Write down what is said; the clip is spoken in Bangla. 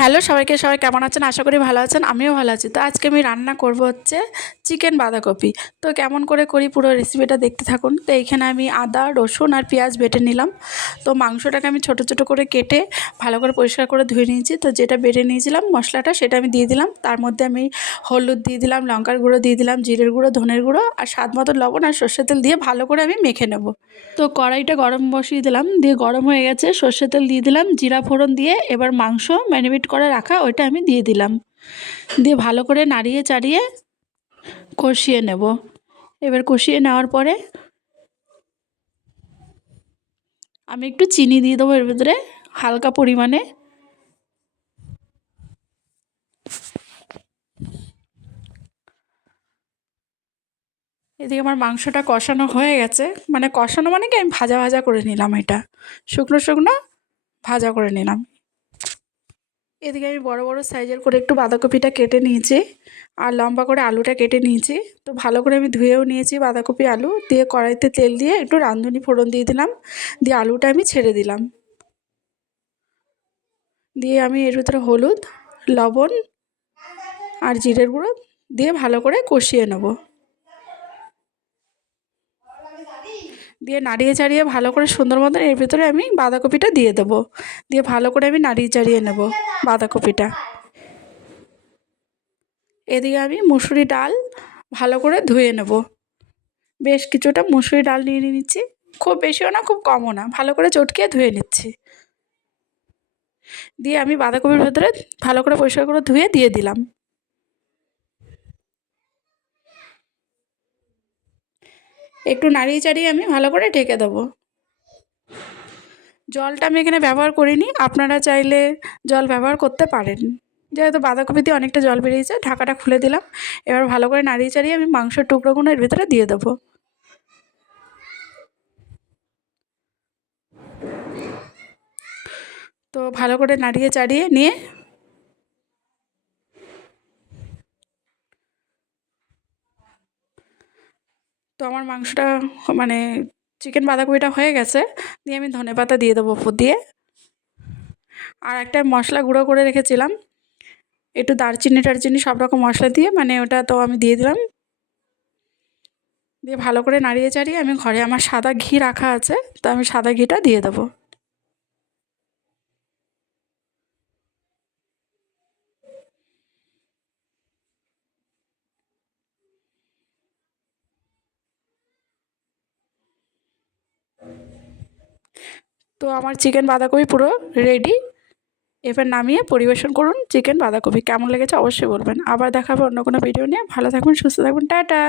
হ্যালো সবাইকে, সবাই কেমন আছেন? আশা করি ভালো আছেন, আমিও ভালো আছি। তো আজকে আমি রান্না করব হচ্ছে চিকেন বাঁধাকপি। তো কেমন করে করি পুরো রেসিপিটা দেখতে থাকুন। তো এইখানে আমি আদা, রসুন আর পেঁয়াজ বেটে নিলাম। তো মাংসটাকে আমি ছোট ছোট করে কেটে ভালো করে পরিষ্কার করে ধুয়ে নিয়েছি। তো যেটা বেটে নিয়েছিলাম মশলাটা, সেটা আমি দিয়ে দিলাম। তার মধ্যে আমি হলুদ দিয়ে দিলাম, লঙ্কার গুঁড়ো দিয়ে দিলাম, জিরের গুঁড়ো, ধনের গুঁড়ো আর স্বাদ মতো লবণ আর সর্ষের তেল দিয়ে ভালো করে আমি মেখে নেব। তো কড়াইটা গরম বসিয়ে দিলাম, দিয়ে গরম হয়ে গেছে, সর্ষের তেল দিয়ে দিলাম, জিরা ফোড়ন দিয়ে এবার মাংস ম্যারিনেট করে রাখা ওইটা আমি দিয়ে দিলাম। দিয়ে ভালো করে নাড়িয়ে চাড়িয়ে কষিয়ে নেব। এবার কষিয়ে নেওয়ার পরে আমি একটু চিনি দিয়ে দেবো এর ভিতরে হালকা পরিমাণে। এদিকে আমার মাংসটা কষানো হয়ে গেছে, মানে কষানো মানে কি, আমি ভাজা ভাজা করে নিলাম, এটা শুকনো শুকনো ভাজা করে নিলাম। এদিকে আমি বড় বড় সাইজের করে একটু বাঁধাকপিটা কেটে নিয়েছি আর লম্বা করে আলুটা কেটে নিয়েছি। তো ভালো করে আমি ধুয়েও নিয়েছি বাঁধাকপি আলু। দিয়ে কড়াইতে তেল দিয়ে একটু রাঁধুনি ফোড়ন দিয়ে দিলাম, দিয়ে আলুটা আমি ছেড়ে দিলাম। দিয়ে আমি এর ভিতরে হলুদ, লবণ আর জিরের গুঁড়ো দিয়ে ভালো করে কষিয়ে নেব। দিয়ে নাড়িয়ে চাড়িয়ে ভালো করে সুন্দর মতন এর ভিতরে আমি বাঁধাকপিটা দিয়ে দেবো। দিয়ে ভালো করে আমি নাড়িয়ে চাড়িয়ে নেব বাঁধাকপিটা। এদিকে আমি মুসুরি ডাল ভালো করে ধুয়ে নেব। বেশ কিছুটা মুসুরি ডাল নিয়ে নিচ্ছি, খুব বেশিও না খুব কমও না, ভালো করে চটকিয়ে ধুয়ে নিচ্ছি। দিয়ে আমি বাঁধাকপির ভেতরে ভালো করে পরিষ্কার করে ধুয়ে দিয়ে দিলাম। একটু নাড়িয়ে চাড়িয়ে আমি ভালো করে ঢেকে দেবো। জলটা আমি এখানে ব্যবহার করিনি, আপনারা চাইলে জল ব্যবহার করতে পারেন। যেহেতু বাঁধাকপি দিয়ে অনেকটা জল বেরিয়েছে, ঢাকাটা খুলে দিলাম। এবার ভালো করে নাড়িয়ে চাড়িয়ে আমি মাংসের টুকরোগুলো এর ভিতরে দিয়ে দেবো। তো ভালো করে নাড়িয়ে চাড়িয়ে নিয়ে তো আমার মাংসটা মানে চিকেন বাঁধাকপিটা হয়ে গেছে। দিয়ে আমি ধনেপাতা দিয়ে দেবো উপর দিয়ে। আর একটা মশলা গুঁড়ো করে রেখেছিলাম, একটু দারচিনি টারচিনি সব রকম মশলা দিয়ে, মানে ওটা তো আমি দিয়ে দিলাম। দিয়ে ভালো করে নাড়িয়ে চাড়িয়ে আমি ঘরে আমার সাদা ঘি রাখা আছে, তো আমি সাদা ঘিটা দিয়ে দেবো। তো আমার চিকেন বাঁধাকপি পুরো রেডি। এবার নামিয়ে পরিবেশন করুন চিকেন বাঁধাকপি। কেমন লেগেছে অবশ্যই বলবেন। আবার দেখাবো অন্য কোনো ভিডিও নিয়ে। ভালো থাকবেন, সুস্থ থাকবেন, টাটা।